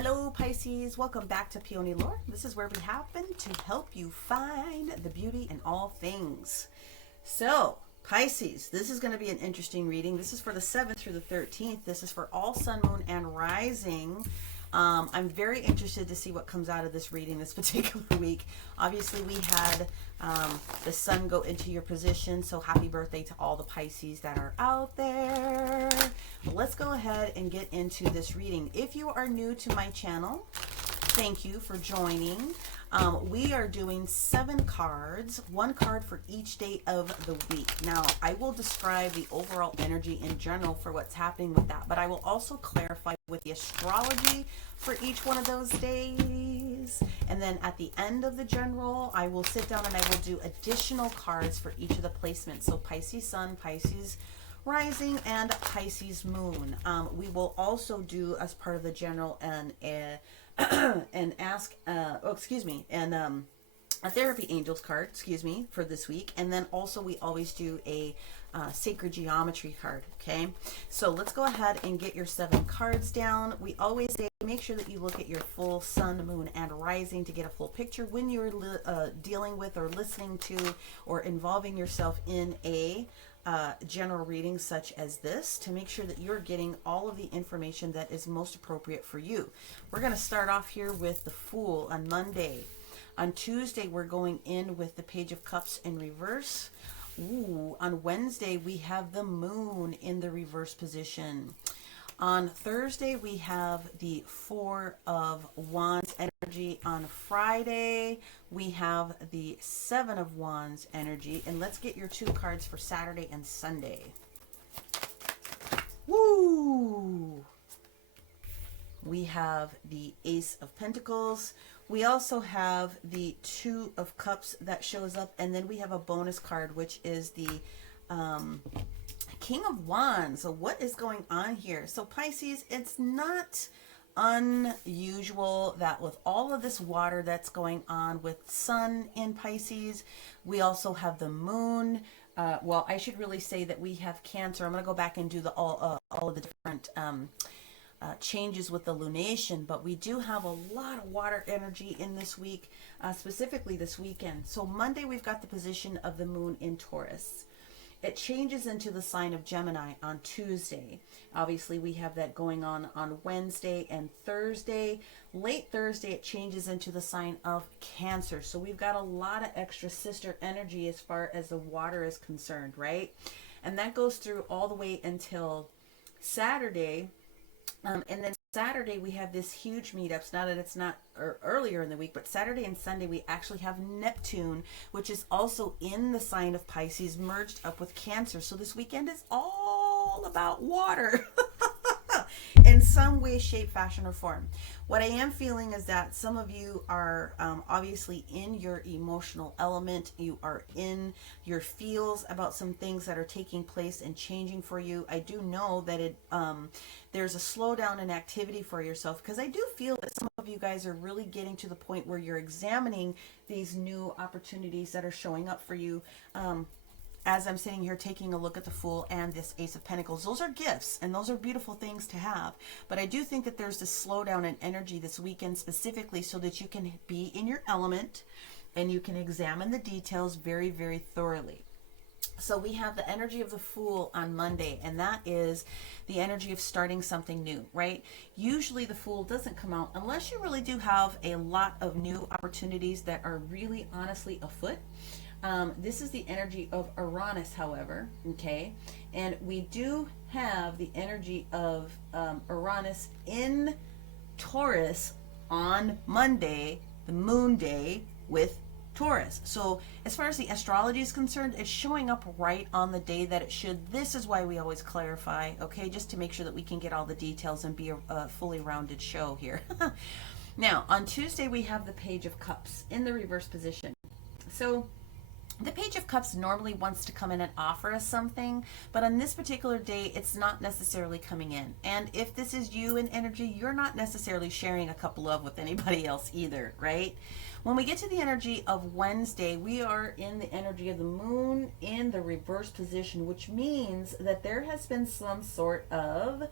Hello Pisces, welcome back to Peony Lore. This is where we happen to help you find the beauty in all things. So Pisces, this is going to be an interesting reading. This is for the 7th through the 13th. This is for all sun, moon, and rising. I'm very interested to see what comes out of this reading this particular week. Obviously, we had the sun go into your position, so happy birthday to all the Pisces that are out there. But let's go ahead and get into this reading. If you are new to my channel, thank you for joining. We are doing 7 cards, 1 card for each day of the week. Now, I will describe the overall energy in general for what's happening with that, but I will also clarify with the astrology for each one of those days. And then at the end of the general, I will sit down and I will do additional cards for each of the placements. So Pisces Sun, Pisces Rising, and Pisces Moon. We will also do, as part of the general, a therapy angels card, for this week. And then also we always do a sacred geometry card. Okay, so let's go ahead and get your 7 cards down. We always say make sure that you look at your full sun, moon, and rising to get a full picture when you're dealing with or listening to or involving yourself in a general reading such as this, to make sure that you're getting all of the information that is most appropriate for you. We're going to start off here with the Fool on Monday. On Tuesday, we're going in with the Page of Cups in reverse. Ooh, on Wednesday, we have the Moon in the reverse position. On Thursday, we have the 4 of Wands energy. On Friday, we have the 7 of Wands energy. And let's get your 2 cards for Saturday and Sunday. Woo! We have the Ace of Pentacles. We also have the 2 of Cups that shows up. And then we have a bonus card, which is the King of Wands. So what is going on here? So Pisces, it's not unusual that with all of this water that's going on with Sun in Pisces, we also have the Moon. Well, I should really say that we have Cancer. I'm going to go back and do all of the different changes with the lunation, but we do have a lot of water energy in this week, specifically this weekend. So Monday, we've got the position of the Moon in Taurus. It changes into the sign of Gemini on Tuesday. Obviously, we have that going on Wednesday and Thursday. Late Thursday, it changes into the sign of Cancer. So we've got a lot of extra sister energy as far as the water is concerned, right? And that goes through all the way until Saturday. And then Saturday, we have this huge meetups. Now that it's not earlier in the week, but Saturday and Sunday, we actually have Neptune, which is also in the sign of Pisces, merged up with Cancer. So this weekend is all about water in some way, shape, fashion, or form. What I am feeling is that some of you are obviously in your emotional element. You are in your feels about some things that are taking place and changing for you. I do know that there's a slowdown in activity for yourself, because I do feel that some of you guys are really getting to the point where you're examining these new opportunities that are showing up for you. As I'm sitting here taking a look at the Fool and this Ace of Pentacles, those are gifts and those are beautiful things to have. But I do think that there's this slowdown in energy this weekend specifically so that you can be in your element and you can examine the details very, very thoroughly. So we have the energy of the Fool on Monday, and that is the energy of starting something new, right? Usually the Fool doesn't come out unless you really do have a lot of new opportunities that are really honestly afoot. This is the energy of Uranus, however, okay? And we do have the energy of Uranus in Taurus on Monday, the moon day with Taurus. So as far as the astrology is concerned, it's showing up right on the day that it should. This is why we always clarify, okay? Just to make sure that we can get all the details and be a fully rounded show here. Now, on Tuesday, we have the Page of Cups in the reverse position. So the Page of Cups normally wants to come in and offer us something, but on this particular day, it's not necessarily coming in. And if this is you in energy, you're not necessarily sharing a cup of love with anybody else either, right? When we get to the energy of Wednesday, we are in the energy of the Moon in the reverse position, which means that there has been some sort of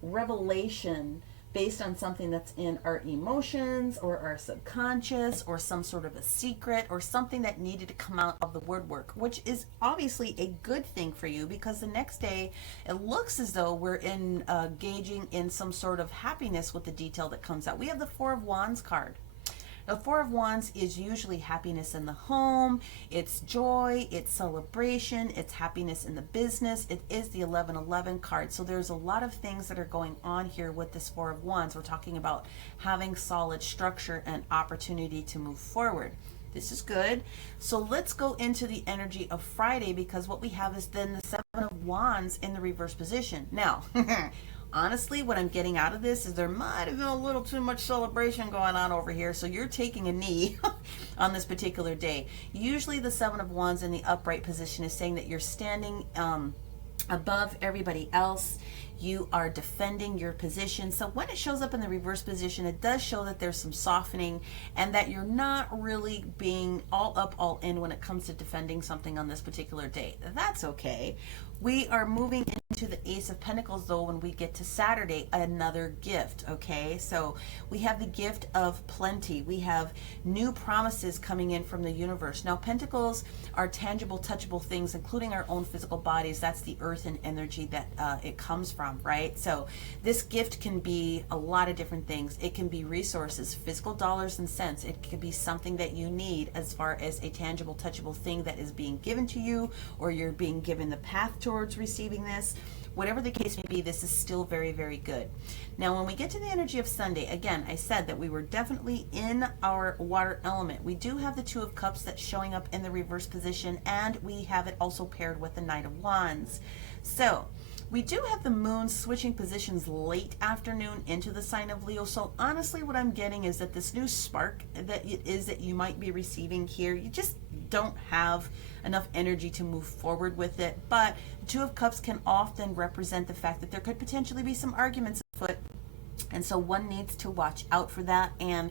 revelation based on something that's in our emotions or our subconscious or some sort of a secret or something that needed to come out of the woodwork, which is obviously a good thing for you, because the next day it looks as though we're engaging in some sort of happiness with the detail that comes out. We have the Four of Wands card. The Four of Wands is usually happiness in the home, it's joy, it's celebration, it's happiness in the business. It is the 1111 card. So there's a lot of things that are going on here with this Four of Wands. We're talking about having solid structure and opportunity to move forward. This is good. So let's go into the energy of Friday, because what we have is then the Seven of Wands in the reverse position. Now, honestly, what I'm getting out of this is there might have been a little too much celebration going on over here. So you're taking a knee on this particular day. Usually the Seven of Wands in the upright position is saying that you're standing above everybody else. You are defending your position. So when it shows up in the reverse position, it does show that there's some softening and that you're not really being all up, all in when it comes to defending something on this particular day. That's okay. We are moving into the Ace of Pentacles, though, when we get to Saturday, another gift, okay? So we have the gift of plenty. We have new promises coming in from the universe. Now, Pentacles are tangible, touchable things, including our own physical bodies. That's the earth and energy that it comes from, right? So this gift can be a lot of different things. It can be resources, physical dollars and cents. It can be something that you need as far as a tangible, touchable thing that is being given to you, or you're being given the path towards receiving this. Whatever the case may be, this is still very, very good. Now, when we get to the energy of Sunday, again, I said that we were definitely in our water element. We do have the Two of Cups that's showing up in the reverse position, and we have it also paired with the Knight of Wands. So we do have the moon switching positions late afternoon into the sign of Leo. So honestly, what I'm getting is that this new spark that it is that you might be receiving here, you just don't have enough energy to move forward with it. But the Two of Cups can often represent the fact that there could potentially be some arguments afoot, and so one needs to watch out for that. And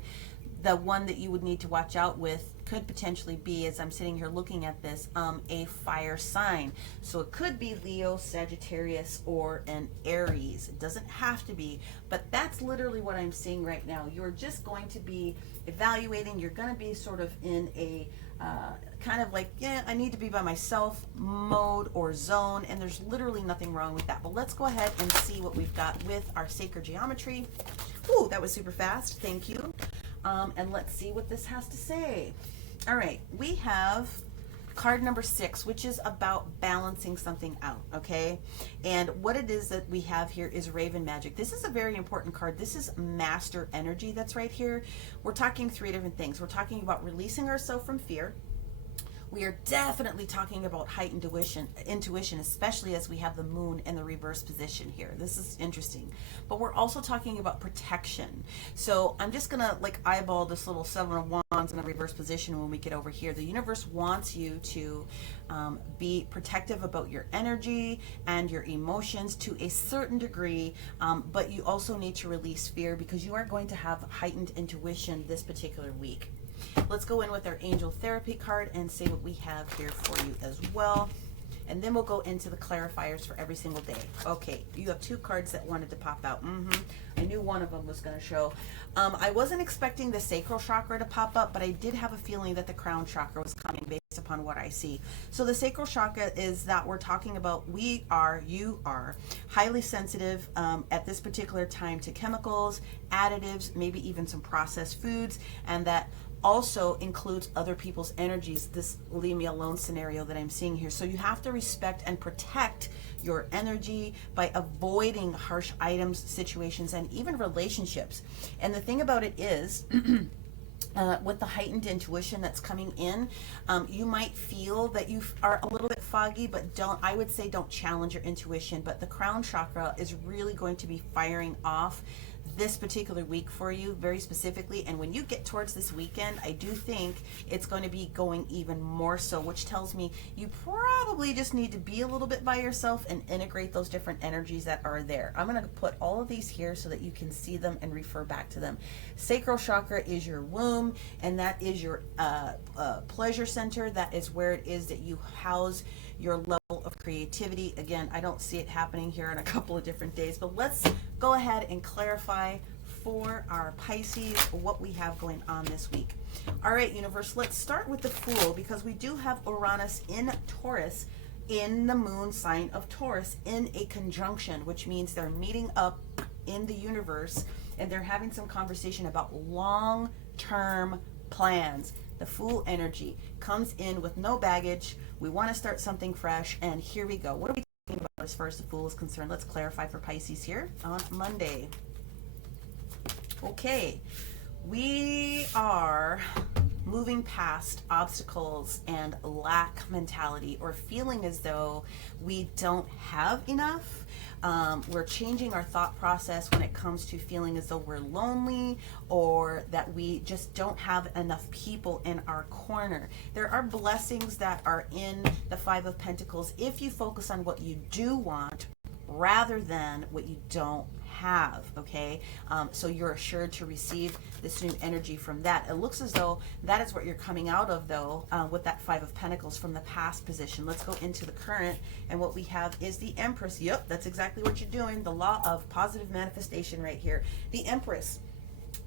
the one that you would need to watch out with could potentially be, as I'm sitting here looking at this, a fire sign. So it could be Leo, Sagittarius, or an Aries. It doesn't have to be, but that's literally what I'm seeing right now. You're just going to be evaluating. You're going to be sort of in a kind of like, yeah, I need to be by myself mode or zone, and there's literally nothing wrong with that. But let's go ahead and see what we've got with our sacred geometry. Ooh, that was super fast. Thank you. And let's see what this has to say. All right, we have card number 6, which is about balancing something out, okay? And what it is that we have here is Raven Magic. This is a very important card. This is master energy that's right here. We're talking 3 different things. We're talking about releasing ourselves from fear. We are definitely talking about heightened intuition, especially as we have the moon in the reverse position here. This is interesting. But we're also talking about protection. So I'm just going to like eyeball this little Seven of Wands in the reverse position when we get over here. The universe wants you to be protective about your energy and your emotions to a certain degree, but you also need to release fear, because you are going to have heightened intuition this particular week. Let's go in with our angel therapy card and see what we have here for you as well. And then we'll go into the clarifiers for every single day. Okay, you have 2 cards that wanted to pop out. I knew one of them was going to show. I wasn't expecting the sacral chakra to pop up, but I did have a feeling that the crown chakra was coming based upon what I see. So the sacral chakra is that we're talking about you are highly sensitive at this particular time to chemicals, additives, maybe even some processed foods, and that also includes other people's energies, this leave me alone scenario that I'm seeing here. So you have to respect and protect your energy by avoiding harsh items, situations, and even relationships. And the thing about it is, with the heightened intuition that's coming in, you might feel that you are a little bit foggy, but I would say don't challenge your intuition. But the crown chakra is really going to be firing off this particular week for you very specifically. And when you get towards this weekend, I do think it's going to be going even more so, which tells me you probably just need to be a little bit by yourself and integrate those different energies that are there. I'm going to put all of these here so that you can see them and refer back to them. Sacral chakra is your womb, and that is your pleasure center. That is where it is that you house your level of creativity. Again, I don't see it happening here on a couple of different days, but let's go ahead and clarify for our Pisces what we have going on this week. All right, universe, let's start with the Fool, because we do have Uranus in Taurus, in the moon sign of Taurus, in a conjunction, which means they're meeting up in the universe and they're having some conversation about long-term plans. The Fool energy comes in with no baggage. We want to start something fresh, and here we go. What are we talking about as far as the Fool is concerned? Let's clarify for Pisces here on Monday. Okay, we are moving past obstacles and lack mentality, or feeling as though we don't have enough. We're changing our thought process when it comes to feeling as though we're lonely, or that we just don't have enough people in our corner. There are blessings that are in the Five of Pentacles if you focus on what you do want rather than what you don't have, okay? So you're assured to receive this new energy from that. It looks as though that is what you're coming out of, though, with that Five of Pentacles from the past position. Let's go into the current, and what we have is the Empress. Yep, that's exactly what you're doing. The law of positive manifestation right here. The Empress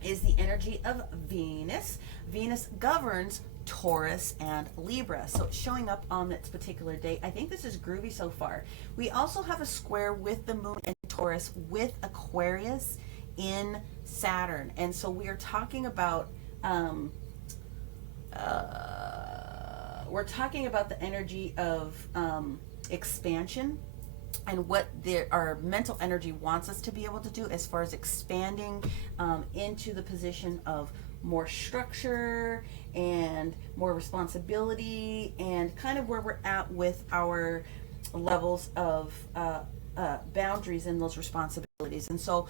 is the energy of Venus. Venus governs Taurus and Libra, so it's showing up on this particular day. I think this is groovy so far. We also have a square with the moon and Taurus with Aquarius in Saturn, and so we are talking about the energy of expansion, and what our mental energy wants us to be able to do as far as expanding into the position of more structure and more responsibility, and kind of where we're at with our levels of boundaries and those responsibilities. And so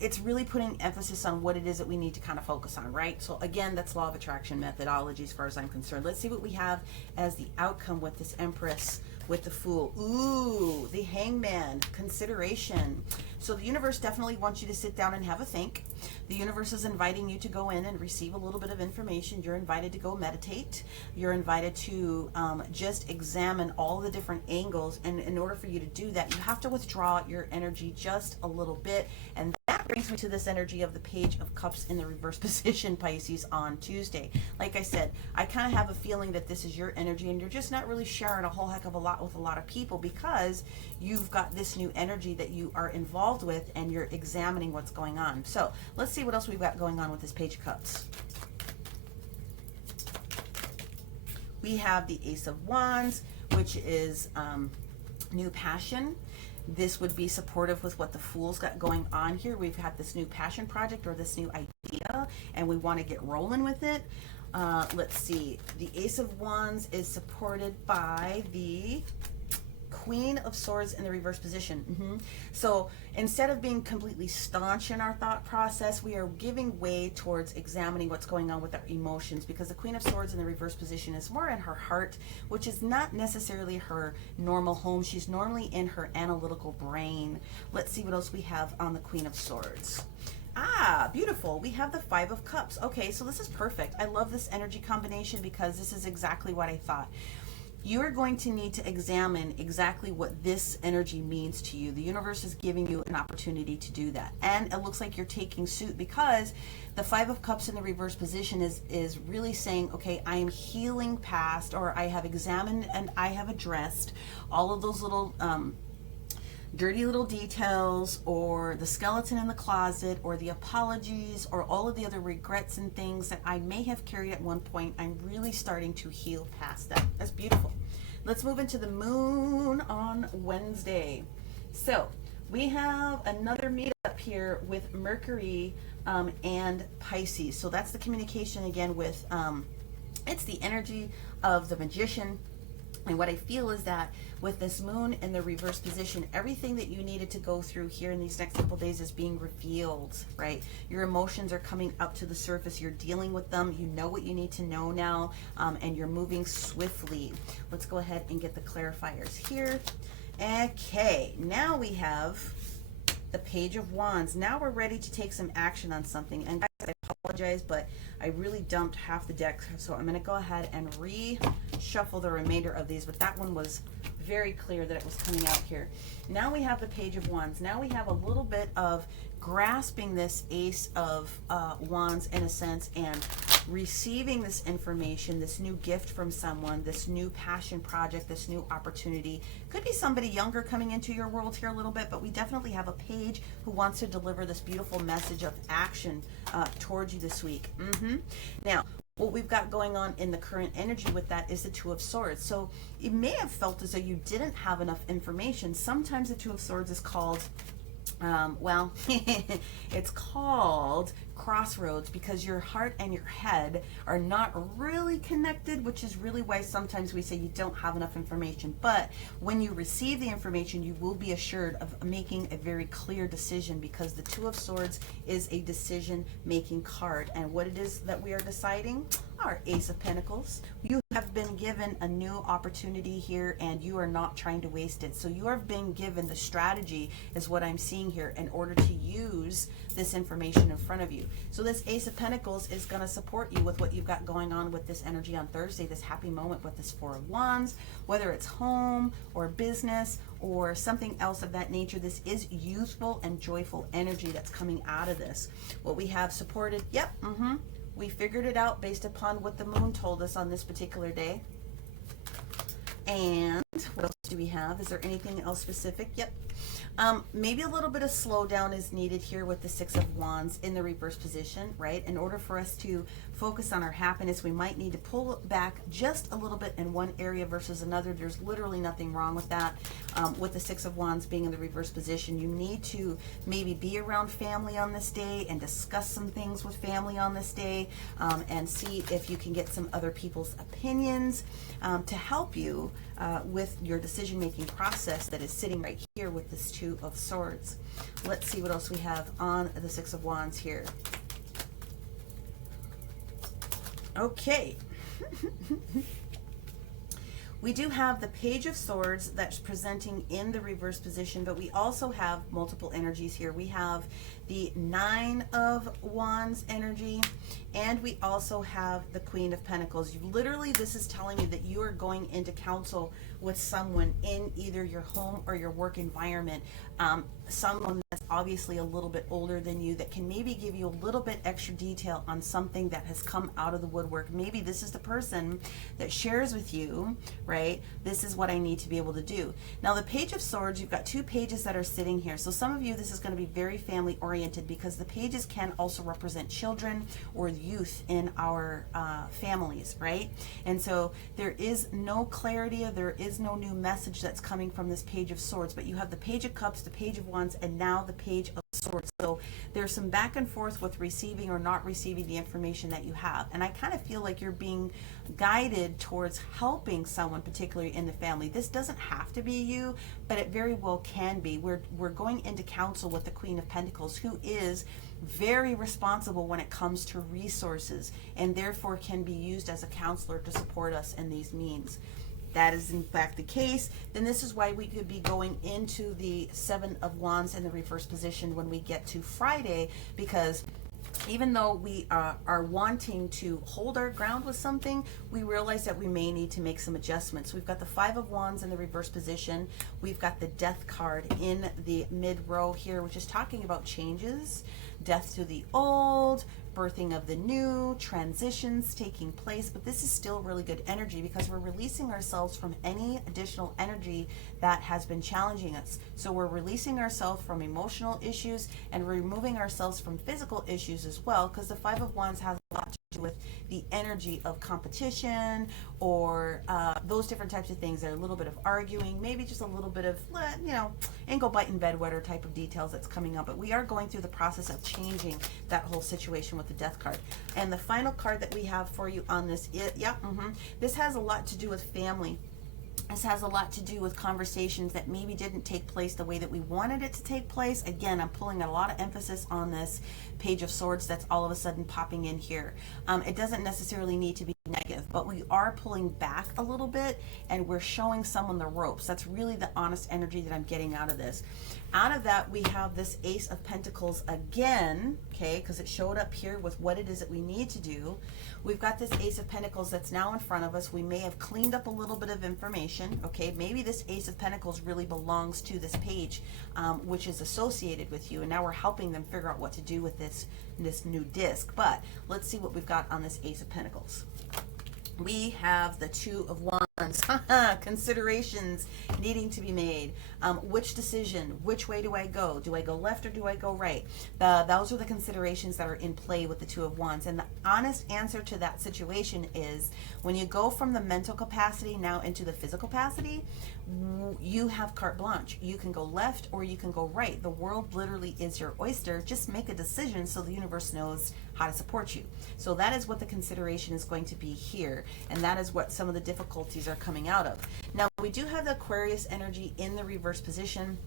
it's really putting emphasis on what it is that we need to kind of focus on, right? So again, that's law of attraction methodology as far as I'm concerned. Let's see what we have as the outcome with this Empress, with the Fool. Ooh, the Hangman, consideration. So the universe definitely wants you to sit down and have a think. The universe is inviting you to go in and receive a little bit of information. You're invited to go meditate. You're invited to just examine all the different angles. And in order for you to do that, you have to withdraw your energy just a little bit. And that brings me to this energy of the Page of Cups in the reverse position, Pisces, on Tuesday. Like I said, I kind of have a feeling that this is your energy, and you're just not really sharing a whole heck of a lot with a lot of people, because you've got this new energy that you are involved with, and you're examining what's going on. So let's see what else we've got going on with this Page of Cups. We have the Ace of Wands, which is new passion. This would be supportive with what the Fool's got going on here. We've had this new passion project, or this new idea, and we want to get rolling with it. Let's see. The Ace of Wands is supported by the Queen of Swords in the reverse position. So instead of being completely staunch in our thought process, we are giving way towards examining what's going on with our emotions, because the Queen of Swords in the reverse position is more in her heart, which is not necessarily her normal home. She's normally in her analytical brain. Let's see what else we have on the Queen of Swords. Ah, beautiful. We have the Five of Cups. Okay, so this is perfect. I love this energy combination, because this is exactly what I thought. You're going to need to examine exactly what this energy means to you. The universe is giving you an opportunity to do that. And it looks like you're taking suit, because the Five of Cups in the reverse position is really saying, okay, I am healing past, or I have examined and I have addressed all of those little dirty little details, or the skeleton in the closet, or the apologies, or all of the other regrets and things that I may have carried at one point. I'm really starting to heal past that. That's beautiful. Let's move into the moon on Wednesday. So we have another meetup here with Mercury and Pisces. So that's the communication again with, it's the energy of the Magician. And what I feel is that with this moon in the reverse position, everything that you needed to go through here in these next couple days is being revealed, right? Your emotions are coming up to the surface. You're dealing with them. You know what you need to know now, and you're moving swiftly. Let's go ahead and get the clarifiers here. Okay, now we have the Page of Wands. Now we're ready to take some action on something. And guys, I apologize, but I really dumped half the deck, so I'm going to go ahead and reshuffle the remainder of these, but that one was very clear that it was coming out here. Now we have the Page of Wands. Now we have a little bit of grasping this Ace of Wands in a sense, and receiving this information, this new gift from someone, this new passion project, this new opportunity. Could be somebody younger coming into your world here a little bit, but we definitely have a page who wants to deliver this beautiful message of action towards you this week. Now, what we've got going on in the current energy with that is the Two of Swords. So it may have felt as though you didn't have enough information. Sometimes the Two of Swords is called well, it's called crossroads, because your heart and your head are not really connected, which is really why sometimes we say you don't have enough information. But when you receive the information, you will be assured of making a very clear decision, because the Two of Swords is a decision-making card. And what it is that we are deciding? Our Ace of Pentacles. You have been given a new opportunity here, and you are not trying to waste it. So you are being given the strategy, is what I'm seeing here, in order to use this information in front of you. So this Ace of Pentacles is going to support you with what you've got going on with this energy on Thursday, this happy moment with this Four of Wands, whether it's home or business or something else of that nature. This is youthful and joyful energy that's coming out of this. What we have supported, we figured it out based upon what the moon told us on this particular day. And what else do we have? Is there anything else specific? Maybe a little bit of slowdown is needed here with the Six of Wands in the reverse position, right? In order for us to focus on our happiness, we might need to pull back just a little bit in one area versus another. There's literally nothing wrong with that. With the Six of Wands being in the reverse position, you need to maybe be around family on this day and discuss some things with family on this day, and see if you can get some other people's opinions to help you with your decision-making process that is sitting right here with this Two of Swords. Let's see what else we have on the Six of Wands here. Okay. We do have the Page of Swords that's presenting in the reverse position, but we also have multiple energies here. We have the Nine of Wands energy, and we also have the Queen of Pentacles. You literally, this is telling you that you are going into counsel with someone in either your home or your work environment. Someone that's obviously a little bit older than you, that can maybe give you a little bit extra detail on something that has come out of the woodwork. Maybe this is the person that shares with you, right? This is what I need to be able to do. Now, the Page of Swords, you've got two pages that are sitting here. So some of you, this is going to be very family oriented, because the pages can also represent children or youth in our families, right? And so there is no clarity, there is no new message that's coming from this Page of Swords, but you have the Page of Cups, the Page of Wands, and now the Page of Swords. So there's some back and forth with receiving or not receiving the information that you have. And I kind of feel like you're being guided towards helping someone, particularly in the family. This doesn't have to be you, but it very well can be. We're going into counsel with the Queen of Pentacles, who is very responsible when it comes to resources, and therefore can be used as a counselor to support us in these means. That is in fact the case, then this is why we could be going into the Seven of Wands in the reverse position when we get to Friday, because even though we are wanting to hold our ground with something, we realize that we may need to make some adjustments. We've got the Five of Wands in the reverse position. We've got the Death card in the mid row here, which is talking about changes, death to the old, birthing of the new, transitions taking place. But this is still really good energy, because we're releasing ourselves from any additional energy that has been challenging us. So we're releasing ourselves from emotional issues and removing ourselves from physical issues as well, because the Five of Wands has a lot to do with the energy of competition, or those different types of things. There are a little bit of arguing, maybe just a little bit of, ankle biting bedwetter type of details that's coming up. But we are going through the process of changing that whole situation with the Death card. And the final card that we have for you on this, this has a lot to do with family. This has a lot to do with conversations that maybe didn't take place the way that we wanted it to take place. Again, I'm pulling a lot of emphasis on this Page of Swords that's all of a sudden popping in here. It doesn't necessarily need to be negative, but we are pulling back a little bit, and we're showing someone the ropes. That's really the honest energy that I'm getting out of this. Out of that, we have this Ace of Pentacles again, okay, because it showed up here with what it is that we need to do. We've got this Ace of Pentacles that's now in front of us. We may have cleaned up a little bit of information, okay? Maybe this Ace of Pentacles really belongs to this page, which is associated with you, and now we're helping them figure out what to do with this new disc. But let's see what we've got on this Ace of Pentacles. We have the Two of Wands. Considerations needing to be made. Which decision? Which way do I go? Do I go left or do I go right? Those are the considerations that are in play with the Two of Wands. And the honest answer to that situation is when you go from the mental capacity now into the physical capacity, you have carte blanche. You can go left or you can go right. The world literally is your oyster. Just make a decision so the universe knows how to support you. So that is what the consideration is going to be here. And that is what some of the difficulties are coming out of. Now, we do have the Aquarius energy in the reverse position.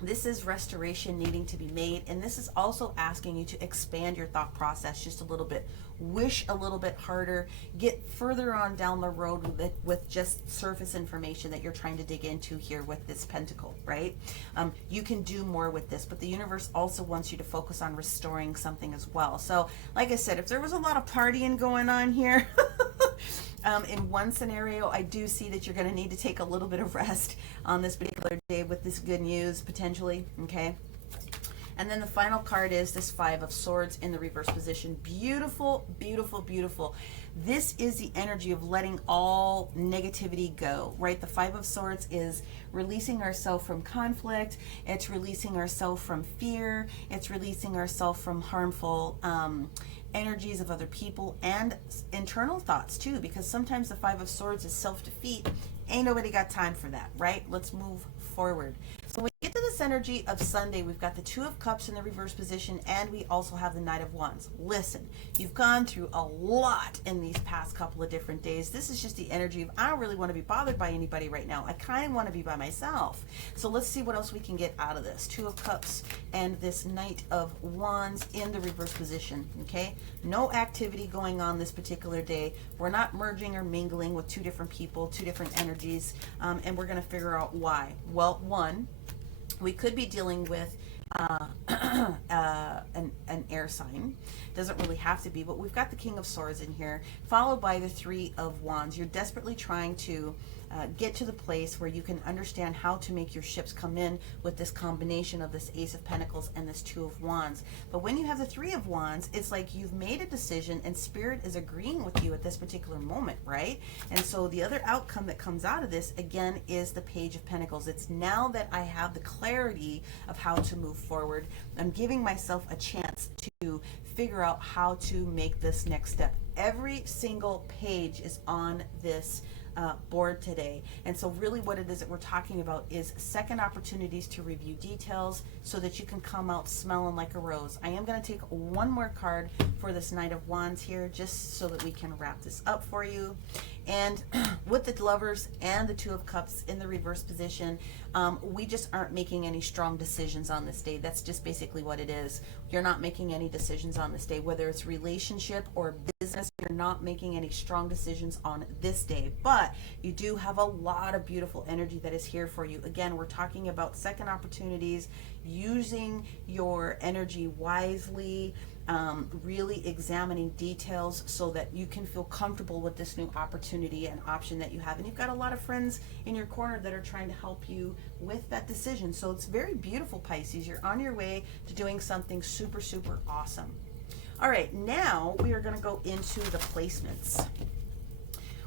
This is restoration needing to be made, and this is also asking you to expand your thought process just a little bit. Wish a little bit harder, get further on down the road with just surface information that you're trying to dig into here with this pentacle, right? You can do more with this, but the universe also wants you to focus on restoring something as well. So like I said, if there was a lot of partying going on here, in one scenario, I do see that you're going to need to take a little bit of rest on this particular day with this good news, potentially, okay? And then the final card is this Five of Swords in the reverse position. Beautiful, beautiful, beautiful. This is the energy of letting all negativity go, right? The Five of Swords is releasing ourselves from conflict. It's releasing ourselves from fear. It's releasing ourselves from harmful energies of other people and internal thoughts too, because sometimes the Five of Swords is self-defeat. Ain't nobody got time for that, right? Let's move forward. So when we get to this energy of Sunday, we've got the Two of Cups in the reverse position, and we also have the Knight of Wands. Listen, you've gone through a lot in these past couple of different days. This is just the energy of, I don't really want to be bothered by anybody right now. I kind of want to be by myself. So let's see what else we can get out of this. Two of Cups and this Knight of Wands in the reverse position, okay? No activity going on this particular day. We're not merging or mingling with two different people, two different energies, and we're going to figure out why. Well, one, we could be dealing with an air sign. Doesn't really have to be, but we've got the King of Swords in here, followed by the Three of Wands. You're desperately trying to get to the place where you can understand how to make your ships come in with this combination of this Ace of Pentacles and this Two of Wands. But when you have the Three of Wands, it's like you've made a decision and Spirit is agreeing with you at this particular moment, right? And so the other outcome that comes out of this, again, is the Page of Pentacles. It's now that I have the clarity of how to move forward. I'm giving myself a chance to figure out how to make this next step. Every single page is on this board today. And so really what it is that we're talking about is second opportunities to review details so that you can come out smelling like a rose. I am going to take one more card for this Knight of Wands here just so that we can wrap this up for you. And with the Lovers and the Two of Cups in the reverse position, we just aren't making any strong decisions on this day. That's just basically what it is. You're not making any decisions on this day, whether it's relationship or business. You're not making any strong decisions on this day, but you do have a lot of beautiful energy that is here for you. Again, we're talking about second opportunities, using your energy wisely, really examining details so that you can feel comfortable with this new opportunity and option that you have. And you've got a lot of friends in your corner that are trying to help you with that decision. So it's very beautiful, Pisces. You're on your way to doing something super, super awesome. All right, now we are going to go into the placements.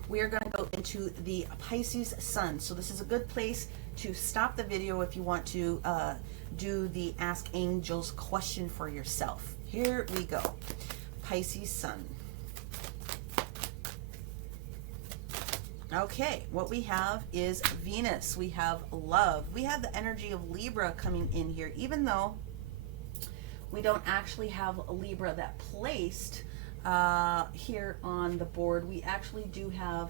We are going to go into the Pisces Sun. So this is a good place to stop the video if you want to do the Ask Angels question for yourself. Here we go. Pisces Sun. Okay, what we have is Venus. We have love. We have the energy of Libra coming in here, even though we don't actually have a Libra that placed here on the board. We actually do have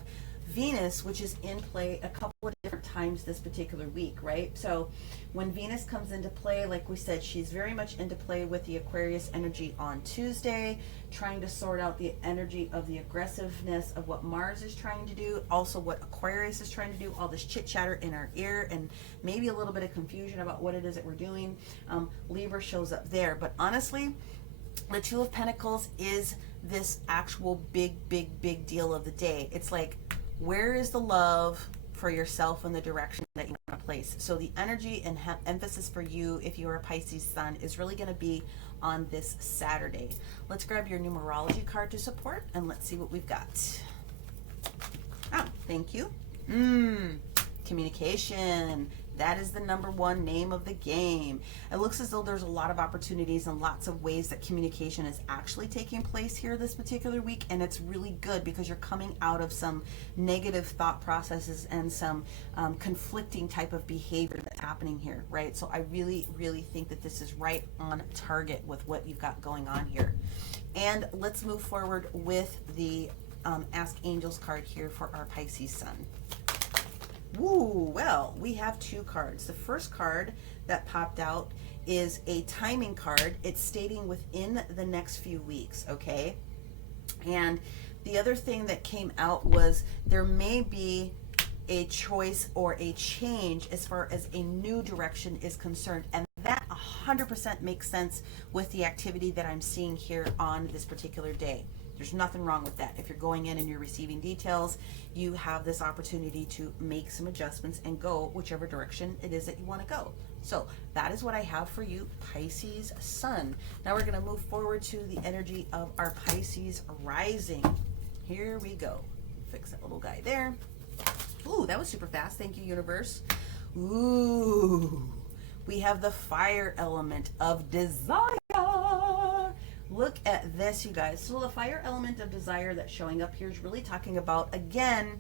Venus, which is in play a couple of different times this particular week, right? So when Venus comes into play, like we said, she's very much into play with the Aquarius energy on Tuesday, trying to sort out the energy of the aggressiveness of what Mars is trying to do, also what Aquarius is trying to do, all this chit chatter in our ear, and maybe a little bit of confusion about what it is that we're doing. Libra shows up there. But honestly, the Two of Pentacles is this actual big deal of the day. It's like, where is the love for yourself and the direction that you want to place? So the energy and emphasis for you, if you're a Pisces sun, is really going to be on this Saturday. Let's grab your numerology card to support, and let's see what we've got. Oh, thank you. Communication. That is the number one name of the game. It looks as though there's a lot of opportunities and lots of ways that communication is actually taking place here this particular week, and it's really good because you're coming out of some negative thought processes and some conflicting type of behavior that's happening here, right? So I really think that this is right on target with what you've got going on here. And let's move forward with the Ask Angels card here for our Pisces sun. Woo, well, we have two cards. The first card that popped out is a timing card. It's stating within the next few weeks, okay? And the other thing that came out was there may be a choice or a change as far as a new direction is concerned. And that 100% makes sense with the activity that I'm seeing here on this particular day. There's nothing wrong with that. If you're going in and you're receiving details, you have this opportunity to make some adjustments and go whichever direction it is that you want to go. So that is what I have for you, Pisces sun. Now we're going to move forward to the energy of our Pisces rising. Here we go. Fix that little guy there. Ooh, that was super fast. Thank you, universe. Ooh, we have the fire element of desire. Look at this, you guys. So the fire element of desire that's showing up here is really talking about, again,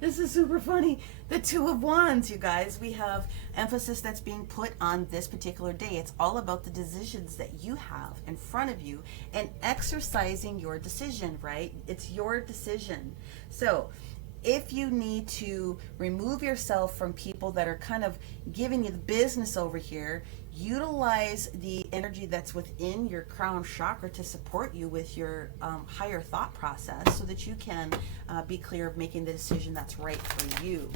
this is super funny, the Two of Wands, you guys. We have emphasis that's being put on this particular day. It's all about the decisions that you have in front of you and exercising your decision, right? It's your decision. So if you need to remove yourself from people that are kind of giving you the business over here, utilize the energy that's within your crown chakra to support you with your higher thought process so that you can be clear of making the decision that's right for you.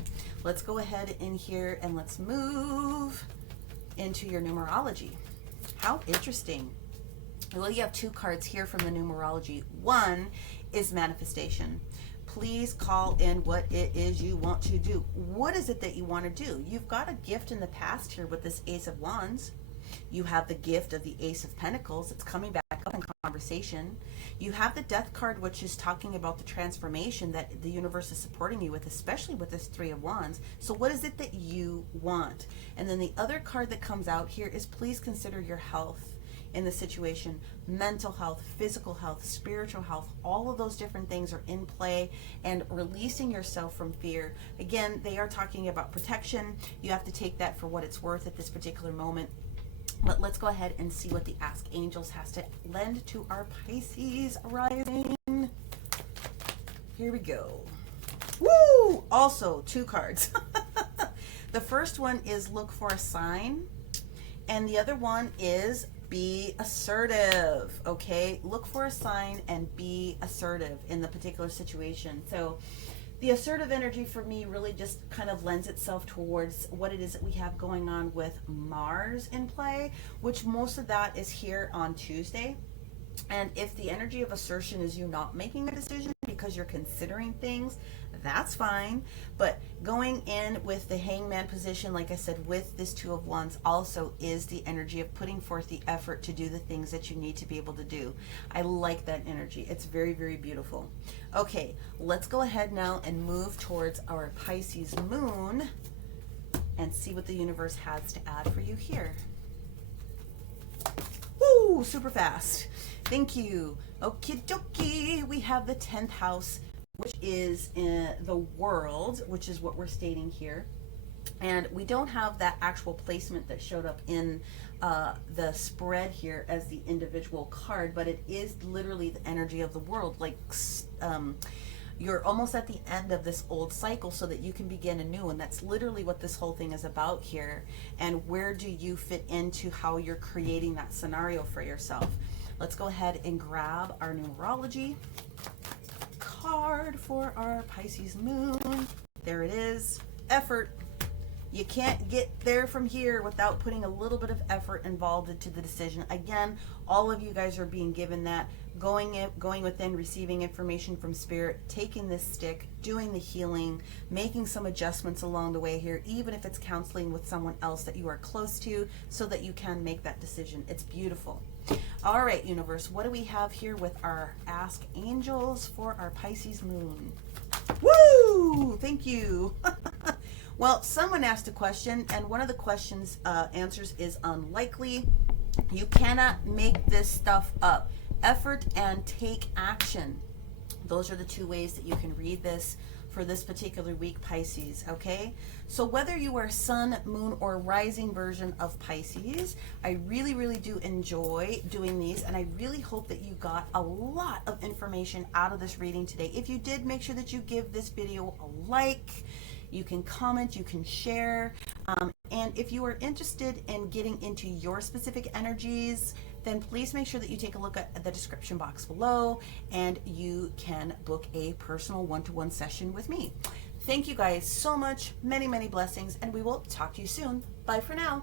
Let's go ahead in here and let's move into your numerology. How interesting. Well, you have two cards here from the numerology. One is manifestation. Please call in what it is you want to do. What is it that you want to do? You've got a gift in the past here with this Ace of Wands. You have the gift of the Ace of Pentacles. It's coming back up in conversation. You have the Death card, which is talking about the transformation that the universe is supporting you with, especially with this Three of Wands. So what is it that you want? And then the other card that comes out here is please consider your health in the situation. Mental health, physical health, spiritual health, all of those different things are in play, and releasing yourself from fear. Again, they are talking about protection. You have to take that for what it's worth at this particular moment. But let's go ahead and see what the Ask Angels has to lend to our Pisces rising. Here we go. Woo! Also, two cards. The first one is look for a sign, and the other one is be assertive. Okay, look for a sign and be assertive in the particular situation. So the assertive energy for me really just kind of lends itself towards what it is that we have going on with Mars in play, which most of that is here on Tuesday. And if the energy of assertion is you not making a decision because you're considering things, that's fine. But going in with the Hangman position, like I said, with this Two of Wands also is the energy of putting forth the effort to do the things that you need to be able to do. I like that energy. It's very, very beautiful. Okay, let's go ahead now and move towards our Pisces moon and see what the universe has to add for you here. Woo, super fast. Thank you. Okie dokie. We have the 10th house, which is in the world, which is what we're stating here. And we don't have that actual placement that showed up in the spread here as the individual card, but it is literally the energy of the world, like You're almost at the end of this old cycle so that you can begin a new one. That's literally what this whole thing is about here. And where do you fit into how you're creating that scenario for yourself? Let's go ahead and grab our numerology card for our Pisces moon. There it is. Effort. You can't get there from here without putting a little bit of effort involved into the decision. Again, all of you guys are being given that. Going within, receiving information from spirit, taking this stick, doing the healing, making some adjustments along the way here, even if it's counseling with someone else that you are close to, so that you can make that decision. It's beautiful. All right, universe, what do we have here with our Ask Angels for our Pisces moon? Woo! Thank you. Well, someone asked a question, and one of the questions answers is unlikely. You cannot make this stuff up. Effort and take action. Those are the two ways that you can read this for this particular week, Pisces, okay? So whether you are sun, moon, or rising version of Pisces, I really, really do enjoy doing these, and I really hope that you got a lot of information out of this reading today. If you did, make sure that you give this video a like. You can comment, you can share, and if you are interested in getting into your specific energies, then please make sure that you take a look at the description box below, and you can book a personal one-to-one session with me. Thank you guys so much. Many, many blessings, and we will talk to you soon. Bye for now.